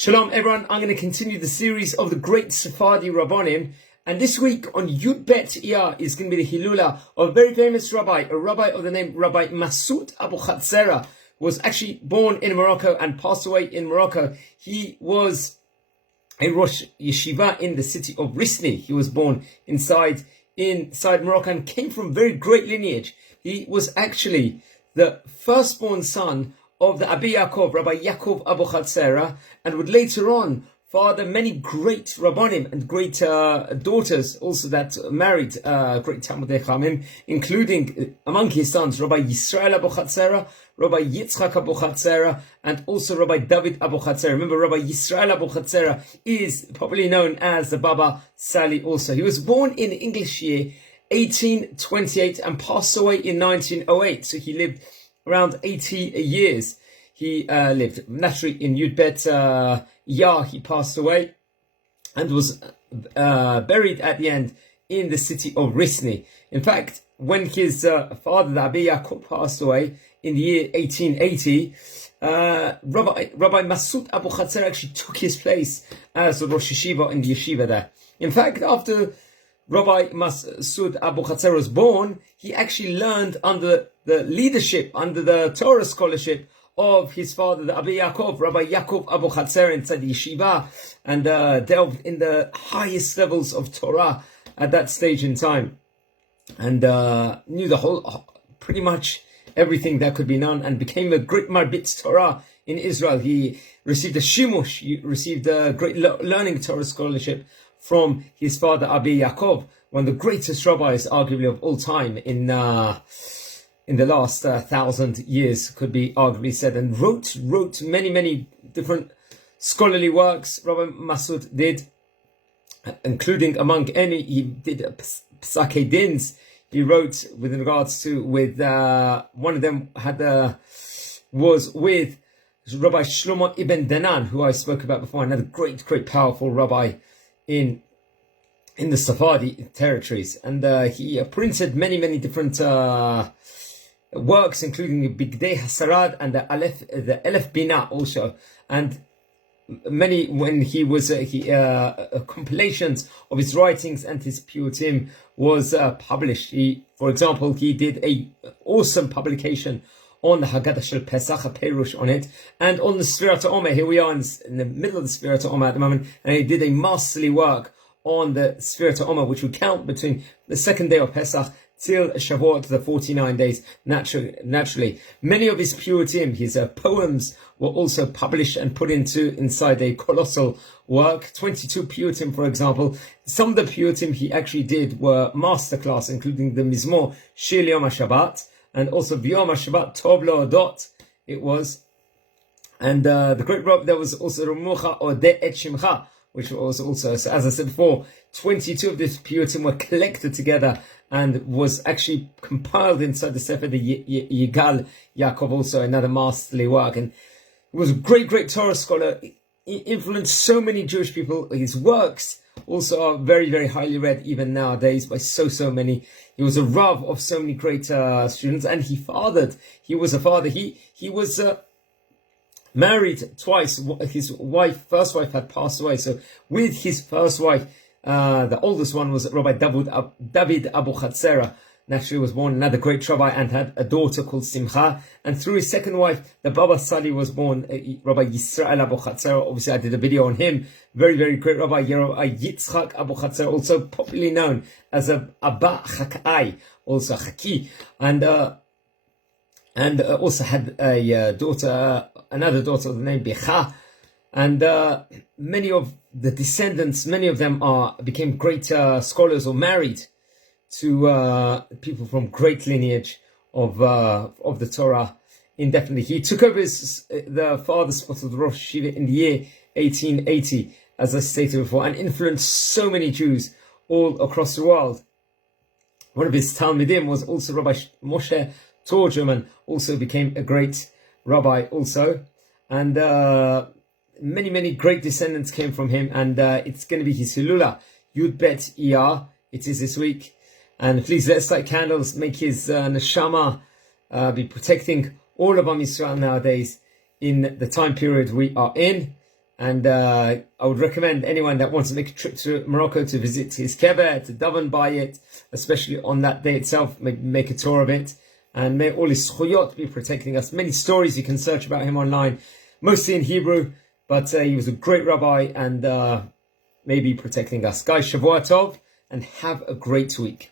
Shalom everyone, I'm going to continue the series of the great Sephardi Rabbanim, and this week on Yud Bet Iyar is going to be the Hilula of a very famous rabbi, a rabbi of the name Rabbi Masud Abuchatzeira, who was actually born in Morocco and passed away in Morocco. He was a Rosh Yeshiva in the city of Barisaini. He was born inside Morocco and came from very great lineage. He was actually the firstborn son of the Abir Yaakov, Rabbi Yaakov Abuchatzeira, and would later on father many great Rabbanim and great daughters also that married great Talmidei Chachamim, including among his sons Rabbi Yisrael Abuchatzeira, Rabbi Yitzchak Abuchatzeira, and also Rabbi David Abuchatzeira. Remember, Rabbi Yisrael Abuchatzeira is popularly known as the Baba Sali also. He was born in the English year 1828 and passed away in 1908, so he lived around 80 years. He lived naturally in Yud Bet Iyar. He passed away and was buried at the end in the city of Barisaini. In fact, when his father, the Abir Yaakov, passed away in the year 1880, Rabbi Masud Abuchatzeira actually took his place as the Rosh Yeshiva in the yeshiva there. In fact, after Rabbi Masud Abuchatzeira was born, he actually learned under the leadership, under the Torah scholarship of his father, the Abir Yaakov, Rabbi Yaakov Abuchatzeira, inside the yeshiva, and delved in the highest levels of Torah at that stage in time, and knew the whole, pretty much everything that could be known, and became a great marbit Torah in Israel. He received a shimush, he received a great learning Torah scholarship from his father Abir Yaakov, one of the greatest rabbis, arguably, of all time in the last 1,000 years, could be arguably said, and wrote many different scholarly works. Rabbi Masud did, including among any, he did Pesachei Dins. He wrote with regards to one of them was with Rabbi Shlomo ibn Danan, who I spoke about before, another great powerful rabbi in the Sephardi territories, and he printed many different works, including the Bigdei Hasarad and the Elef Bina also, and many, when he was compilations of his writings and his piyutim was published. For example, he did a awesome publication on the Haggadah Shel Pesach, a Perush on it, and on the Sfirat HaOmer. Here we are in the middle of the Sfirat HaOmer at the moment, and he did a masterly work on the Sfirat HaOmer, which would count between the second day of Pesach till Shavuot, the 49 days, naturally. Many of his piyutim, his poems, were also published and put inside a colossal work. 22 piyutim, for example. Some of the piyutim he actually did were masterclass, including the Mizmor Shir Yom HaShabbat, and also V'yom HaShabbat Tov Lo'odot, it was. And the great Rav, there was also Rumucha Odeh Et Shimcha, which was also, so as I said before, 22 of these piyutim were collected together and was actually compiled inside the Sefer, the Yigal Yaakov, also another masterly work. And he was a great Torah scholar. He influenced so many Jewish people. His works also are very highly read even nowadays by so many. He was a Rav of so many great students, and he was a father. He was married twice. His first wife had passed away. So with his first wife, the oldest one was Rabbi David Abuchatzeira. Naturally was born another great rabbi and had a daughter called Simcha. And through his second wife, the Baba Sali, was born Rabbi Yisrael Abuchatzeira. Obviously, I did a video on him. Very great rabbi. Rabbi Yitzchak Abuchatzeira, also popularly known as a Abba Chakai, also Chaki, and also had a daughter, another daughter of the name Becha. And many of the descendants, many of them became great scholars or married to people from great lineage of the Torah. Indefinitely, he took over the father's spot of the Rosh Yeshiva in the year 1880, as I stated before, and influenced so many Jews all across the world. One of his Talmidim was also Rabbi Moshe Torjuman, also became a great rabbi also, and many great descendants came from him, and it's going to be his Hilula, Yud Bet Iyar. It is this week. And please, let's light candles, make his neshama be protecting all of Am Yisrael nowadays in the time period we are in. And I would recommend anyone that wants to make a trip to Morocco to visit his kever, to daven by it, especially on that day itself, make a tour of it. And may all his zchuyot be protecting us. Many stories you can search about him online, mostly in Hebrew, but he was a great rabbi and may be protecting us. Guys, Shavua Tov, and have a great week.